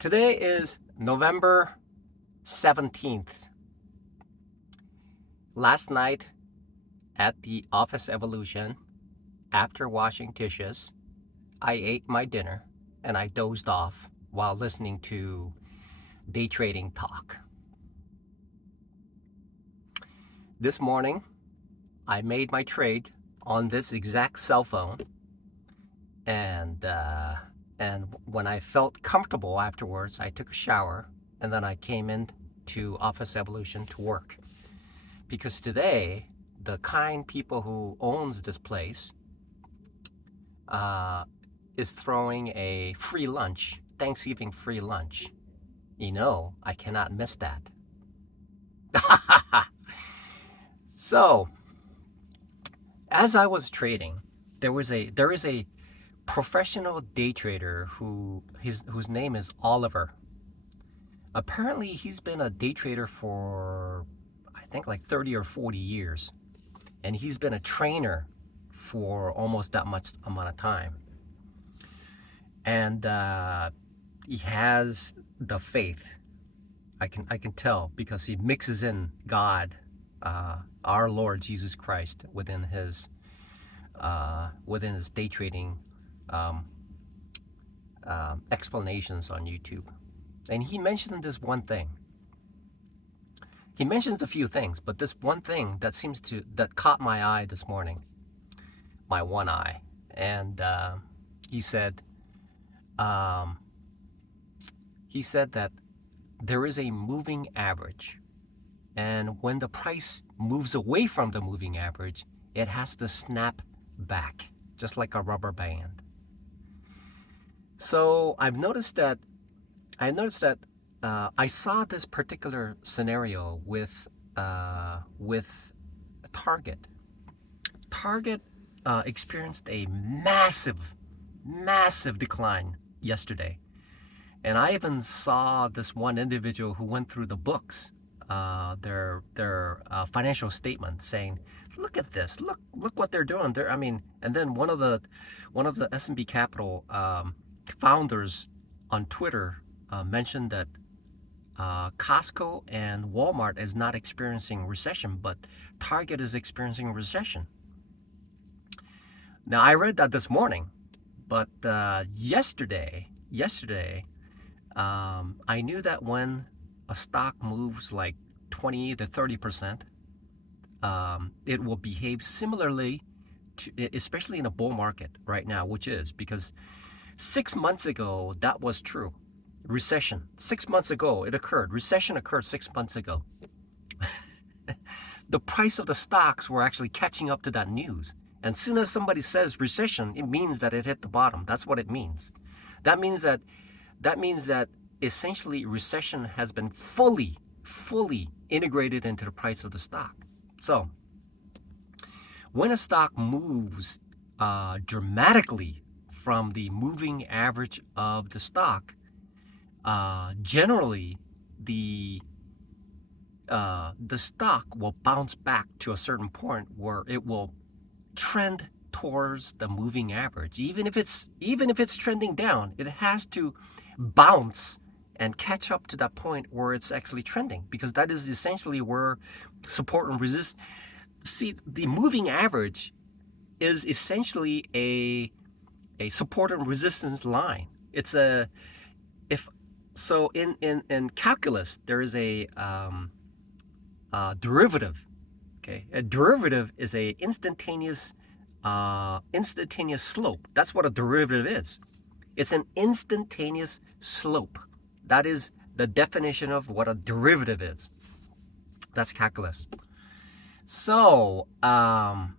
Today is November 17th. Last night at the office evolution, after washing dishes, I ate my dinner and I dozed off while listening to day trading talk. This morning, I made my trade on this exact cell phone, and when I felt comfortable afterwards, I took a shower and then I came in to Office Evolution to work. Because today, the kind people who owns this place is throwing a free lunch, Thanksgiving free lunch. I cannot miss that. So, as I was trading, there is a professional day trader whose name is Oliver. Apparently, he's been a day trader for I think like 30 or 40 years, and he's been a trainer for almost that much amount of time. And he has the faith. I can tell because he mixes in God, our Lord Jesus Christ, within his day trading explanations on YouTube. And he mentioned this one thing. He mentions a few things, but this one thing that caught my eye this morning, my one eye, and he said that there is a moving average, and when the price moves away from the moving average, it has to snap back, just like a rubber band. So I've noticed that I saw this particular scenario with Target. Target experienced a massive decline yesterday. And I even saw this one individual who went through the books, their financial statement, saying, "Look at this! Look what they're doing." And then one of the S&P Capital founders on Twitter mentioned that Costco and Walmart is not experiencing recession, but Target is experiencing recession. Now I read that this morning, but yesterday. I knew that when a stock moves like 20 to 30%, it will behave similarly, especially in a bull market right now, which is because 6 months ago that was true. Recession. 6 months ago it occurred. Recession occurred 6 months ago. The price of the stocks were actually catching up to that news. And as soon as somebody says recession, it means that it hit the bottom. That's what it means. That means that essentially recession has been fully integrated into the price of the stock. So when a stock moves dramatically from the moving average of the stock, generally the stock will bounce back to a certain point where it will trend towards the moving average. Even if it's trending down, it has to bounce and catch up to that point where it's actually trending, because that is essentially where support and resist. See, the moving average is essentially a support and resistance line. It's a in calculus there is a derivative. Okay, a derivative is a instantaneous slope. That's what a derivative is. It's an instantaneous slope. That is the definition of what a derivative is. That's calculus. So I'm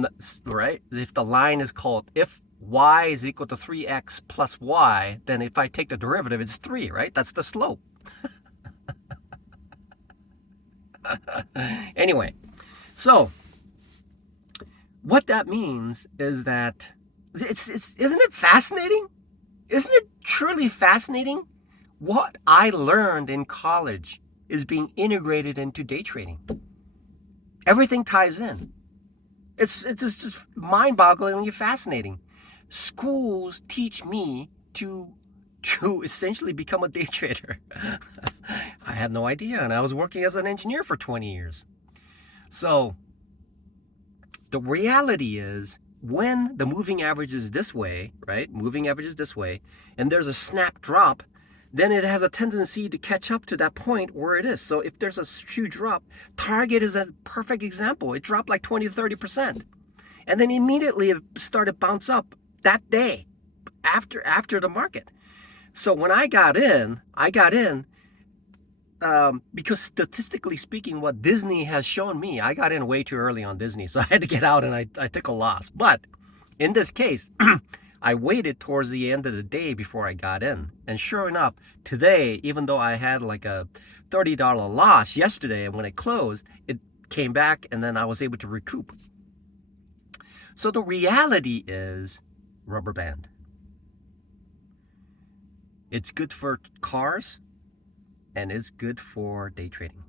not, right. If the line is called, if y is equal to 3x plus y, then if I take the derivative, it's 3, right? That's the slope. Anyway, so what that means is that isn't it fascinating? Isn't it truly fascinating? What I learned in college is being integrated into day trading. Everything ties in. It's just mind-bogglingly fascinating. Schools teach me to to essentially become a day trader. I had no idea, and I was working as an engineer for 20 years. So the reality is, when the moving average is this way, right? Moving average is this way, and there's a snap drop, then it has a tendency to catch up to that point where it is. So if there's a huge drop, Target is a perfect example. It dropped like 20 to 30%. And then immediately it started bounce up that day after the market. So when I got in because statistically speaking, what Disney has shown me, I got in way too early on Disney, so I had to get out and I took a loss. But in this case, I waited towards the end of the day before I got in. And sure enough, today, even though I had like a $30 loss yesterday, and when it closed, it came back and then I was able to recoup. So the reality is rubber band. It's good for cars and it's good for day trading.